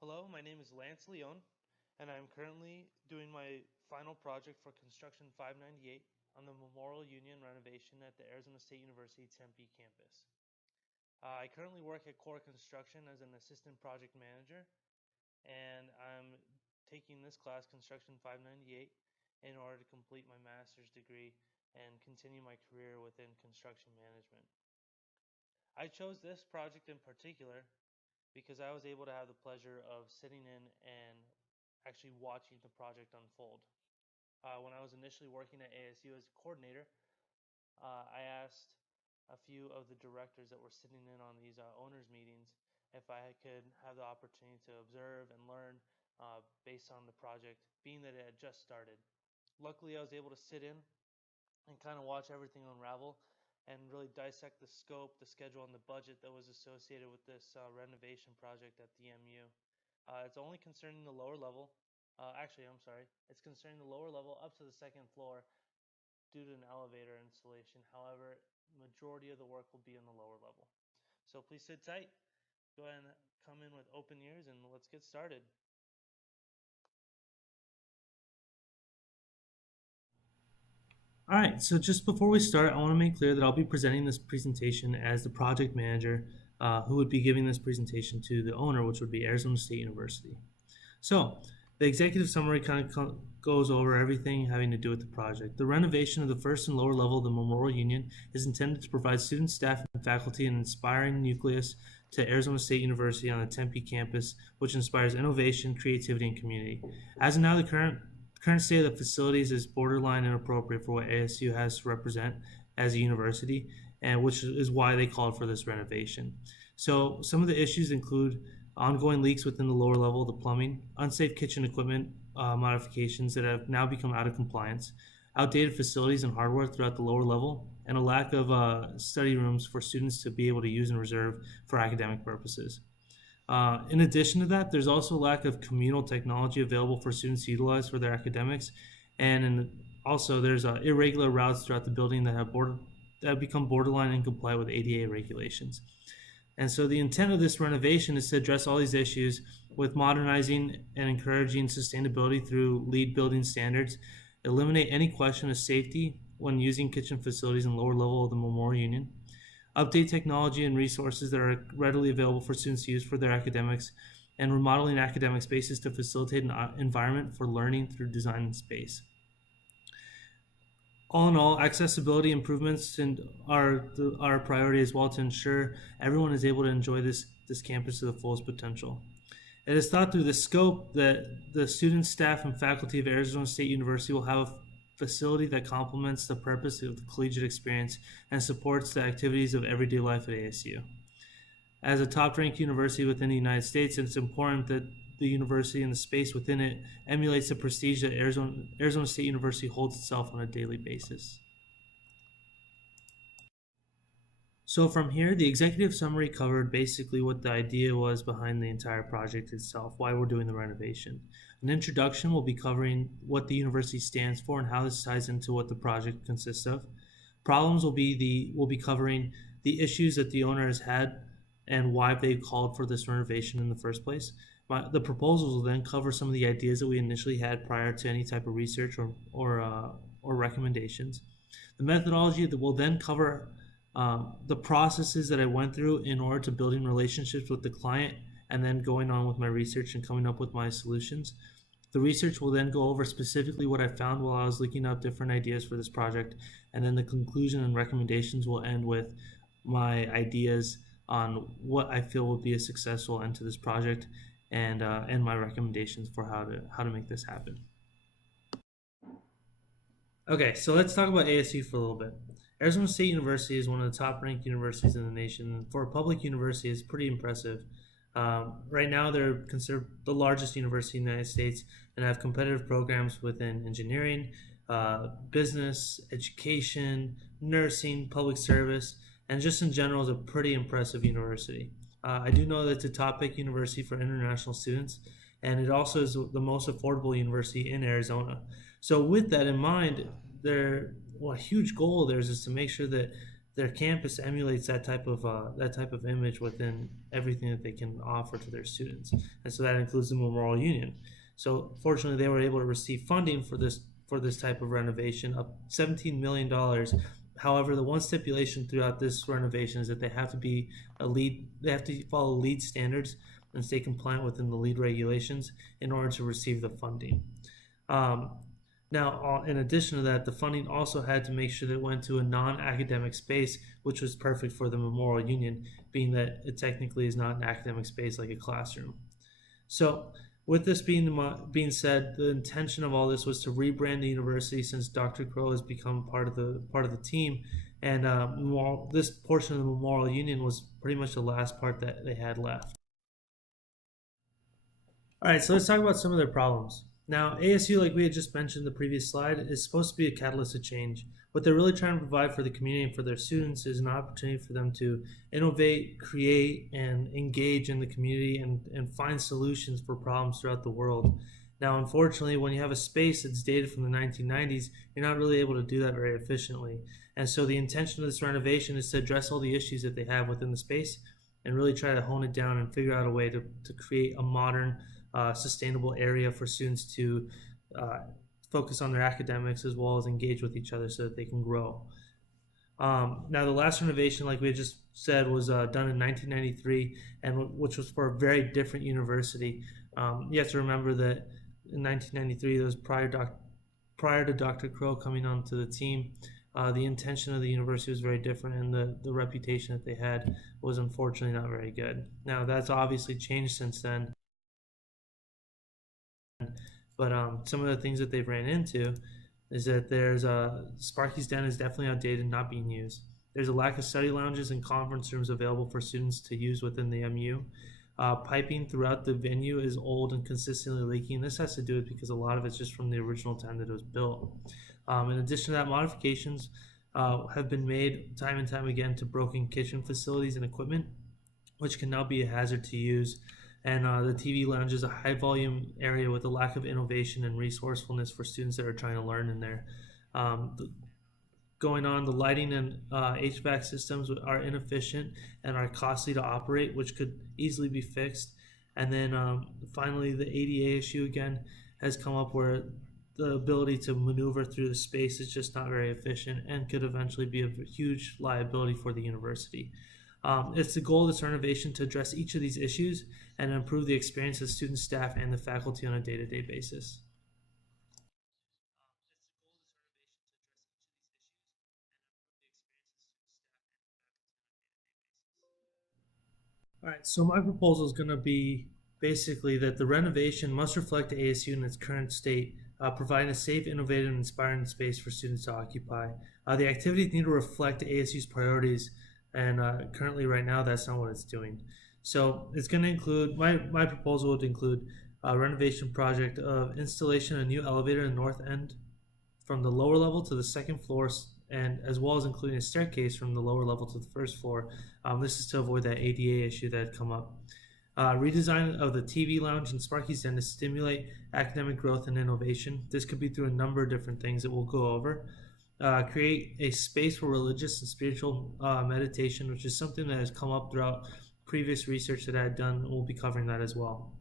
Hello, my name is Lance Leon, and I'm currently doing my final project for Construction 598 on the Memorial Union renovation at the Arizona State University Tempe campus. I currently work at Core Construction as an assistant project manager, and I'm taking this class, Construction 598, in order to complete my master's degree and continue my career within construction management. I chose this project in particular because I was able to have the pleasure of sitting in and actually watching the project unfold. When I was initially working at ASU as a coordinator, I asked a few of the directors that were sitting in on these owners meetings if I could have the opportunity to observe and learn based on the project, being that it had just started. Luckily, I was able to sit in and kind of watch everything unravel and really dissect the scope, the schedule, and the budget that was associated with this renovation project at the MU. It's only concerning the lower level. I'm sorry. It's concerning the lower level up to the second floor due to an elevator installation. However, majority of the work will be in the lower level. So please sit tight. Go ahead and come in with open ears and let's get started. All right, so just before we start, I want to make clear that I'll be presenting this presentation as the project manager who would be giving this presentation to the owner, which would be Arizona State University. So the executive summary kind of goes over everything having to do with the project. The renovation of the first and lower level of the Memorial Union is intended to provide students, staff, and faculty an inspiring nucleus to Arizona State University on the Tempe campus, which inspires innovation, creativity, and community. As of now, the current state of the facilities is borderline inappropriate for what ASU has to represent as a university, and which is why they called for this renovation. So some of the issues include ongoing leaks within the lower level of the plumbing, unsafe kitchen equipment modifications that have now become out of compliance, outdated facilities and hardware throughout the lower level, and a lack of study rooms for students to be able to use and reserve for academic purposes. In addition to that, there's also a lack of communal technology available for students to utilize for their academics, also there's irregular routes throughout the building that have become borderline incompliant with ADA regulations. And so the intent of this renovation is to address all these issues with modernizing and encouraging sustainability through LEED building standards, eliminate any question of safety when using kitchen facilities in lower level of the Memorial Union, update technology and resources that are readily available for students to use for their academics, and remodeling academic spaces to facilitate an environment for learning through design and space. All in all, accessibility improvements are a priority as well to ensure everyone is able to enjoy this campus to the fullest potential. It is thought through the scope that the students, staff, and faculty of Arizona State University will have a facility that complements the purpose of the collegiate experience and supports the activities of everyday life at ASU. As a top-ranked university within the United States, it's important that the university and the space within it emulates the prestige that Arizona State University holds itself on a daily basis. So from here, the executive summary covered basically what the idea was behind the entire project itself, why we're doing the renovation. An introduction will be covering what the university stands for and how this ties into what the project consists of. Problems will be covering the issues that the owner has had and why they called for this renovation in the first place. The proposals will then cover some of the ideas that we initially had prior to any type of research or recommendations. The methodology that will then cover the processes that I went through in order to building relationships with the client and then going on with my research and coming up with my solutions. The research will then go over specifically what I found while I was looking up different ideas for this project, and then the conclusion and recommendations will end with my ideas on what I feel will be a successful end to this project and my recommendations for how to make this happen. Okay, so let's talk about ASU for a little bit. Arizona State University is one of the top-ranked universities in the nation. For a public university, it's pretty impressive. Right now, they're considered the largest university in the United States and have competitive programs within engineering, business, education, nursing, public service, and just in general is a pretty impressive university. I do know that it's a top-pick university for international students, and it also is the most affordable university in Arizona. So with that in mind, a huge goal of theirs is to make sure that their campus emulates that type of image within everything that they can offer to their students, and so that includes the Memorial Union. So fortunately, they were able to receive funding for this type of renovation, up $17 million. However, the one stipulation throughout this renovation is that they have to be a LEED. They have to follow LEED standards and stay compliant within the LEED regulations in order to receive the funding. Um, Now, in addition to that, the funding also had to make sure that it went to a non-academic space, which was perfect for the Memorial Union, being that it technically is not an academic space like a classroom. So, with this being said, the intention of all this was to rebrand the university since Dr. Crow has become part of the team, and this portion of the Memorial Union was pretty much the last part that they had left. All right, so let's talk about some of their problems. Now, ASU, like we had just mentioned in the previous slide, is supposed to be a catalyst of change. What they're really trying to provide for the community and for their students is an opportunity for them to innovate, create, and engage in the community and find solutions for problems throughout the world. Now, unfortunately, when you have a space that's dated from the 1990s, you're not really able to do that very efficiently. And so the intention of this renovation is to address all the issues that they have within the space and really try to hone it down and figure out a way to create a modern, sustainable area for students to uh, focus on their academics as well as engage with each other so that they can grow. Now, the last renovation, like we just said, was done in 1993, and which was for a very different university. You have to remember that in 1993, that was prior to Dr. Crow coming onto the team. The intention of the university was very different, and the reputation that they had was unfortunately not very good. Now, that's obviously changed since then, but some of the things that they've ran into is that there's Sparky's Den is definitely outdated and not being used. There's a lack of study lounges and conference rooms available for students to use within the MU. Piping throughout the venue is old and consistently leaking. This has to do with because a lot of it's just from the original time that it was built. In addition to that, modifications have been made time and time again to broken kitchen facilities and equipment, which can now be a hazard to use. And the TV lounge is a high volume area with a lack of innovation and resourcefulness for students that are trying to learn in there. Going on, the lighting and HVAC systems are inefficient and are costly to operate, which could easily be fixed. And then finally, the ADA issue again has come up where the ability to maneuver through the space is just not very efficient and could eventually be a huge liability for the university. It's the goal of this renovation to address each of these issues and improve the experience of students, staff, and the faculty on a day-to-day basis. All right, so my proposal is going to be basically that the renovation must reflect the ASU in its current state, providing a safe, innovative, and inspiring space for students to occupy. The activities need to reflect the ASU's priorities, and currently, right now, that's not what it's doing. So it's going to include my proposal would include a renovation project of installation of a new elevator in the north end from the lower level to the second floor, and as well as including a staircase from the lower level to the first floor. This is to avoid that ADA issue that had come up. Redesign of the TV lounge and Sparky's Den to stimulate academic growth and innovation. This could be through a number of different things that we'll go over. Create a space for religious and spiritual meditation, which is something that has come up throughout previous research that I had done. We'll be covering that as well.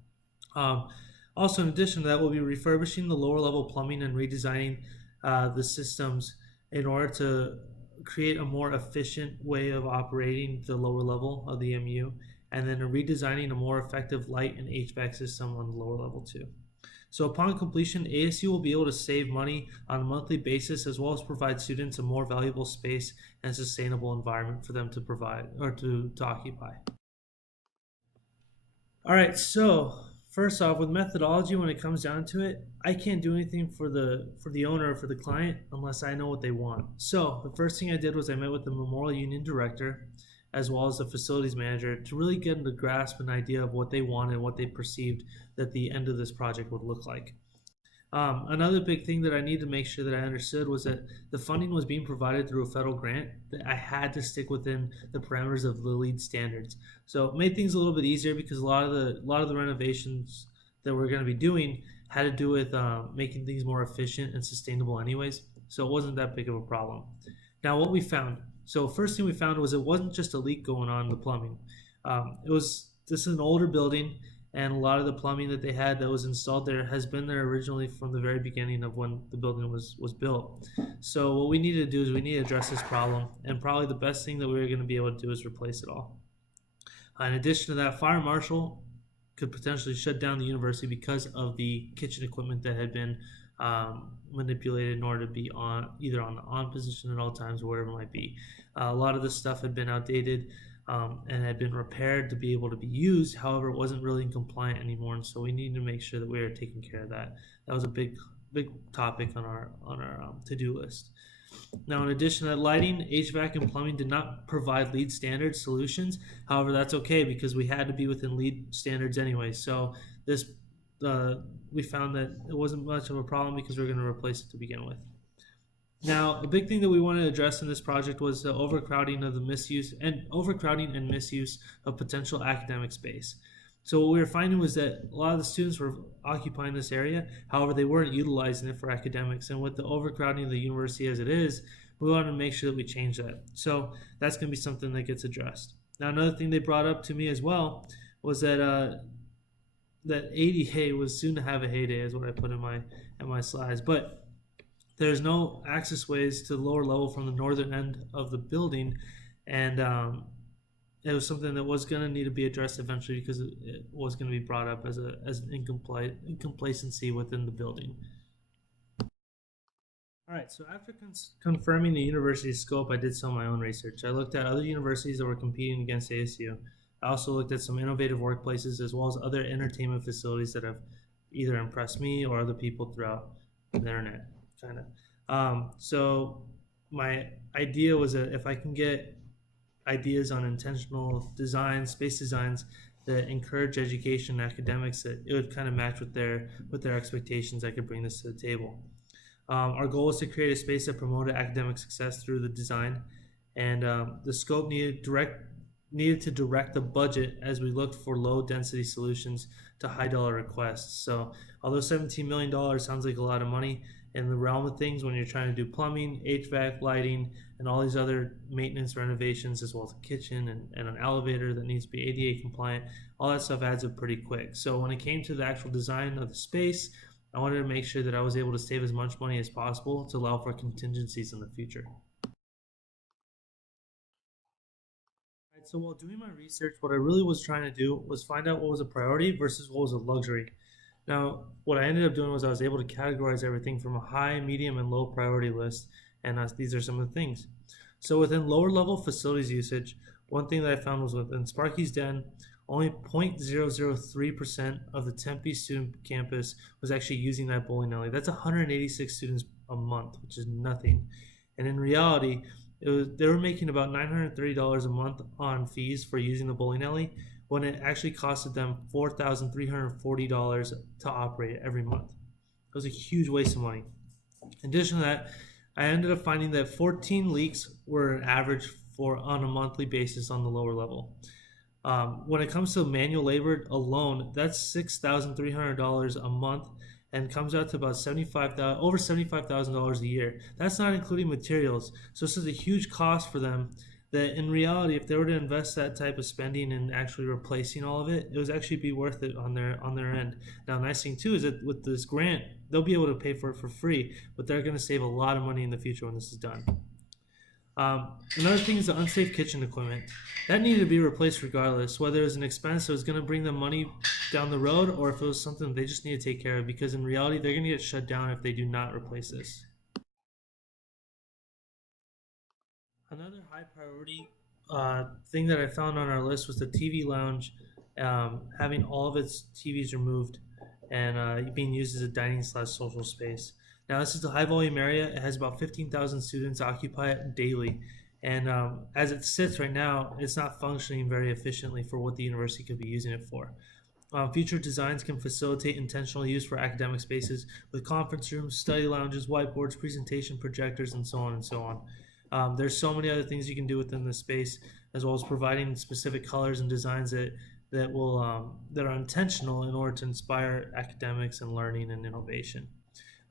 Also, in addition to that, we'll be refurbishing the lower level plumbing and redesigning the systems in order to create a more efficient way of operating the lower level of the MU, and then redesigning a more effective light and HVAC system on the lower level too. So upon completion, ASU will be able to save money on a monthly basis as well as provide students a more valuable space and sustainable environment for them to provide or to occupy. All right, so first off, with methodology, when it comes down to it, I can't do anything for the owner or for the client unless I know what they want. So the first thing I did was I met with the Memorial Union director as well as the facilities manager to really get to grasp an idea of what they wanted and what they perceived that the end of this project would look like. Another big thing that I needed to make sure that I understood was that the funding was being provided through a federal grant, that I had to stick within the parameters of the LEED standards. So it made things a little bit easier because a lot of the renovations that we're going to be doing had to do with making things more efficient and sustainable anyways. So it wasn't that big of a problem. Now what we found. So first thing we found was it wasn't just a leak going on in the plumbing. This is an older building, and a lot of the plumbing that they had that was installed there has been there originally from the very beginning of when the building was built. So what we needed to do is we need to address this problem, and probably the best thing that we were going to be able to do is replace it all. In addition to that, fire marshal could potentially shut down the university because of the kitchen equipment that had been manipulated in order to be on either on the on position at all times or whatever it might be. A lot of this stuff had been outdated and had been repaired to be able to be used. However, it wasn't really compliant anymore, and so we needed to make sure that we were taking care of that. That was a big topic on our to-do list. Now, in addition to that, lighting, HVAC, and plumbing did not provide LEED standard solutions. However, that's okay because we had to be within LEED standards anyway. So this we found that it wasn't much of a problem because we were going to replace it to begin with. Now, a big thing that we wanted to address in this project was the overcrowding and misuse of potential academic space. So what we were finding was that a lot of the students were occupying this area. However, they weren't utilizing it for academics. And with the overcrowding of the university as it is, we wanted to make sure that we change that. So that's going to be something that gets addressed. Now, another thing they brought up to me as well was that that ADA was soon to have a heyday, is what I put in my slides. But there's no access ways to the lower level from the northern end of the building, and it was something that was going to need to be addressed eventually because it was going to be brought up as an incomplacency within the building. All right, so after confirming the university's scope, I did some of my own research. I looked at other universities that were competing against ASU. I also looked at some innovative workplaces as well as other entertainment facilities that have either impressed me or other people throughout the internet, kind of. So my idea was that if I can get ideas on intentional designs, space designs that encourage education and academics, that it would kind of match with their expectations, I could bring this to the table. Our goal was to create a space that promoted academic success through the design, and the scope needed to direct the budget as we looked for low density solutions to high dollar requests. So although $17 million sounds like a lot of money, in the realm of things when you're trying to do plumbing, HVAC, lighting, and all these other maintenance renovations, as well as a kitchen and an elevator that needs to be ADA compliant, all that stuff adds up pretty quick. So when it came to the actual design of the space, I wanted to make sure that I was able to save as much money as possible to allow for contingencies in the future. So while doing my research, what I really was trying to do was find out what was a priority versus what was a luxury. Now, what I ended up doing was I was able to categorize everything from a high, medium, and low priority list, and these are some of the things. So within lower level facilities usage, one thing that I found was within Sparky's Den, only 0.003% of the Tempe student campus was actually using that bowling alley. That's 186 students a month, which is nothing. And in reality, they were making about $930 a month on fees for using the bowling alley, when it actually costed them $4,340 to operate it every month. It was a huge waste of money. In addition to that, I ended up finding that 14 leaks were an average on a monthly basis on the lower level. When it comes to manual labor alone, that's $6,300 a month and comes out to about over $75,000 a year. That's not including materials. So this is a huge cost for them that in reality, if they were to invest that type of spending in actually replacing all of it, it would actually be worth it on their end. Now, nice thing too is that with this grant, they'll be able to pay for it for free, but they're going to save a lot of money in the future when this is done. Another thing is the unsafe kitchen equipment. That needed to be replaced regardless, whether it was an expense that was going to bring them money down the road or if it was something they just need to take care of, because in reality, they're going to get shut down if they do not replace this. Another high priority thing that I found on our list was the TV lounge, having all of its TVs removed and being used as a dining/social space. Now, this is a high volume area. It has about 15,000 students occupy it daily. And as it sits right now, it's not functioning very efficiently for what the university could be using it for. Future designs can facilitate intentional use for academic spaces with conference rooms, study lounges, whiteboards, presentation projectors, and so on and so on. There's so many other things you can do within the space, as well as providing specific colors and designs that are intentional in order to inspire academics and learning and innovation.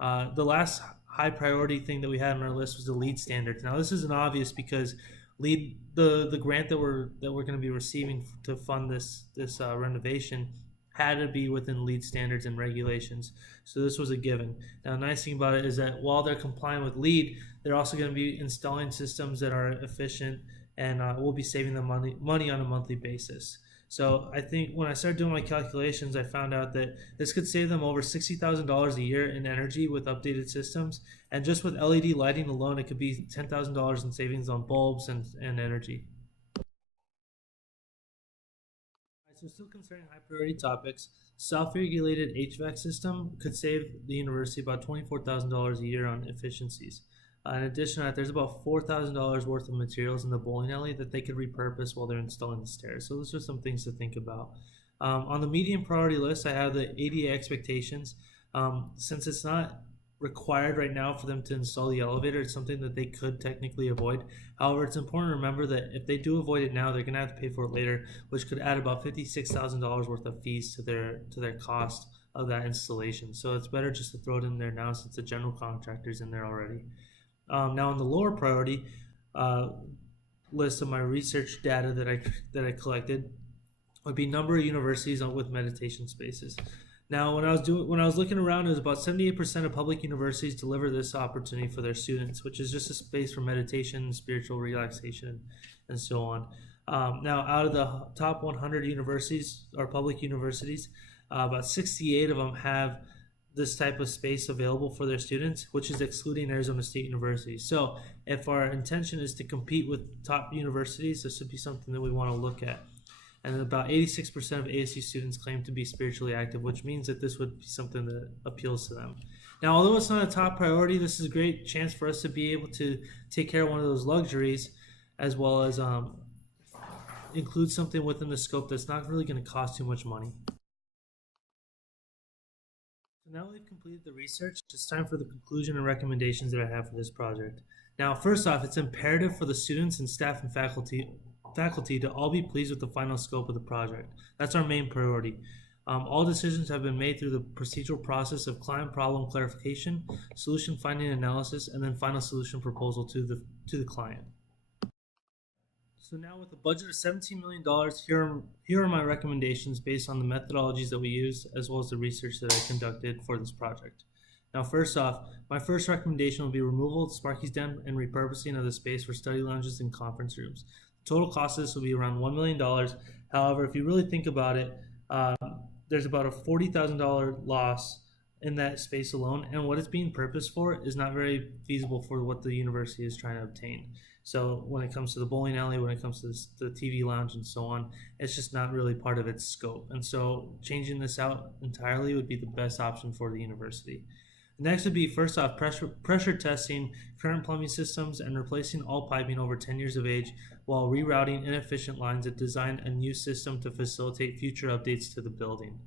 The last high priority thing that we had on our list was the LEED standards. Now, this isn't obvious because lead the grant that we're going to be receiving to fund this renovation had to be within LEED standards and regulations. So this was a given. Now, the nice thing about it is that while they're complying with LEED, they're also going to be installing systems that are efficient, and we'll be saving them money on a monthly basis. So I think when I started doing my calculations, I found out that this could save them over $60,000 a year in energy with updated systems, and just with LED lighting alone, it could be $10,000 in savings on bulbs and energy. So still concerning high priority topics, self-regulated HVAC system could save the university about $24,000 a year on efficiencies. In addition to that, there's about $4,000 worth of materials in the bowling alley that they could repurpose while they're installing the stairs. So those are some things to think about. On the medium priority list, I have the ADA expectations. Since it's not required right now for them to install the elevator, it's something that they could technically avoid. However, it's important to remember that if they do avoid it now, they're going to have to pay for it later, which could add about $56,000 worth of fees to their cost of that installation. So it's better just to throw it in there now since the general contractor's in there already. Now, on the lower priority list of my research data that I collected would be number of universities with meditation spaces. Now, when I was looking around, it was about 78% of public universities deliver this opportunity for their students, which is just a space for meditation, spiritual relaxation, and so on. Now, out of the top 100 universities or public universities, about 68 of them have this type of space available for their students, which is excluding Arizona State University. So if our intention is to compete with top universities, this would be something that we want to look at. And about 86% of ASU students claim to be spiritually active, which means that this would be something that appeals to them. Now, although it's not a top priority, this is a great chance for us to be able to take care of one of those luxuries, as well as include something within the scope that's not really going to cost too much money. So now we've completed the research, it's time for the conclusion and recommendations that I have for this project. Now, first off, it's imperative for the students and staff and faculty to all be pleased with the final scope of the project. That's our main priority. All decisions have been made through the procedural process of client problem clarification, solution finding analysis, and then final solution proposal to the client. So now with a budget of $17 million, here are my recommendations based on the methodologies that we use as well as the research that I conducted for this project. Now, first off, my first recommendation will be removal of Sparky's Den and repurposing of the space for study lounges and conference rooms. The total cost of this will be around $1 million. However, if you really think about it, there's about a $40,000 loss in that space alone, and what it's being purposed for is not very feasible for what the university is trying to obtain. So when it comes to the bowling alley, when it comes to the TV lounge and so on, it's just not really part of its scope. And so changing this out entirely would be the best option for the university. Next would be, first off, pressure testing current plumbing systems and replacing all piping over 10 years of age while rerouting inefficient lines and design a new system to facilitate future updates to the building.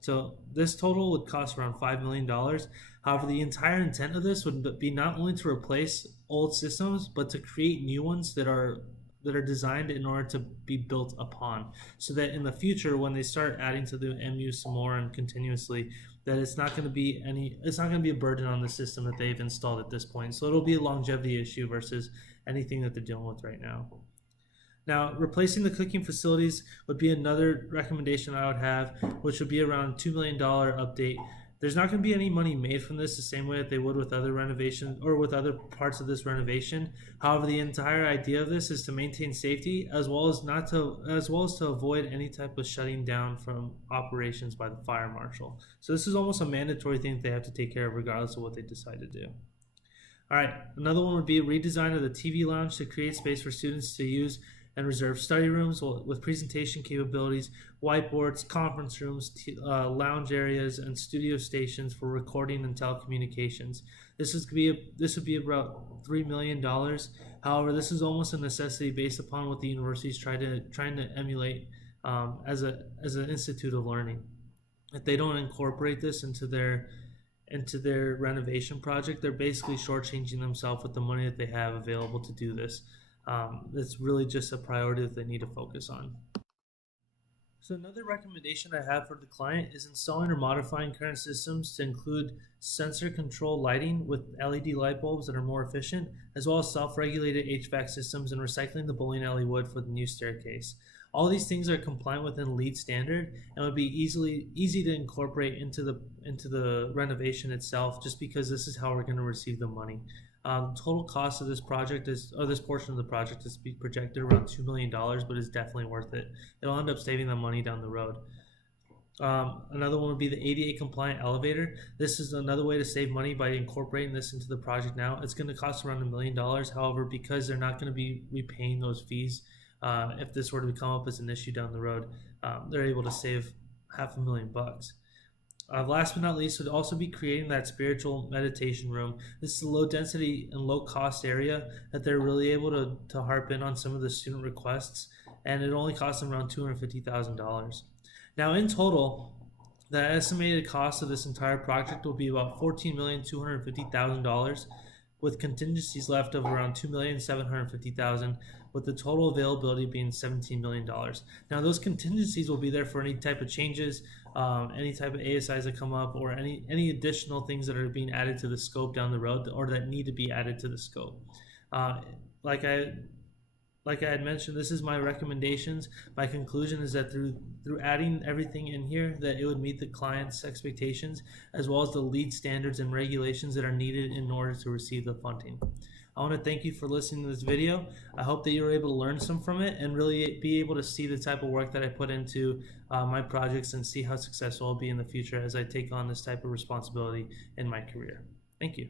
So this total would cost around $5 million. However, the entire intent of this would be not only to replace old systems, but to create new ones that are designed in order to be built upon, so that in the future, when they start adding to the MU some more and continuously, that it's not going to be a burden on the system that they've installed at this point. So it'll be a longevity issue versus anything that they're dealing with right now. Now, replacing the cooking facilities would be another recommendation I would have, which would be around $2 million update. There's not going to be any money made from this the same way that they would with other renovations or with other parts of this renovation. However, the entire idea of this is to maintain safety as well as to avoid any type of shutting down from operations by the fire marshal. So this is almost a mandatory thing that they have to take care of regardless of what they decide to do. All right, another one would be a redesign of the TV lounge to create space for students to use and reserve study rooms with presentation capabilities, whiteboards, conference rooms, lounge areas, and studio stations for recording and telecommunications. This would be about $3 million. However, this is almost a necessity based upon what the university is trying to emulate as an institute of learning. If they don't incorporate this into their renovation project, they're basically shortchanging themselves with the money that they have available to do this. It's really just a priority that they need to focus on. So another recommendation I have for the client is installing or modifying current systems to include sensor control lighting with LED light bulbs that are more efficient, as well as self-regulated HVAC systems and recycling the bowling alley wood for the new staircase. All these things are compliant within LEED standard and would be easy to incorporate into the renovation itself, just because this is how we're going to receive the money. Total cost of this project this portion of the project is projected around $2 million, but is definitely worth it. It'll end up saving them money down the road. Another one would be the ADA compliant elevator. This is another way to save money by incorporating this into the project now. It's going to cost around $1 million. However, because they're not going to be repaying those fees, if this were to come up as an issue down the road, they're able to save $500,000. Last but not least, would also be creating that spiritual meditation room. This is a low density and low cost area that they're really able to harp in on some of the student requests, and it only costs them around $250,000. Now, in total, the estimated cost of this entire project will be about $14,250,000, with contingencies left of around $2,750,000, with the total availability being $17 million. Now, those contingencies will be there for any type of changes, any type of ASIs that come up, or any additional things that are being added to the scope down the road, or that need to be added to the scope. Like I had mentioned, this is my recommendations. My conclusion is that through adding everything in here, that it would meet the client's expectations, as well as the LEED standards and regulations that are needed in order to receive the funding. I want to thank you for listening to this video. I hope that you were able to learn some from it and really be able to see the type of work that I put into my projects, and see how successful I'll be in the future as I take on this type of responsibility in my career. Thank you.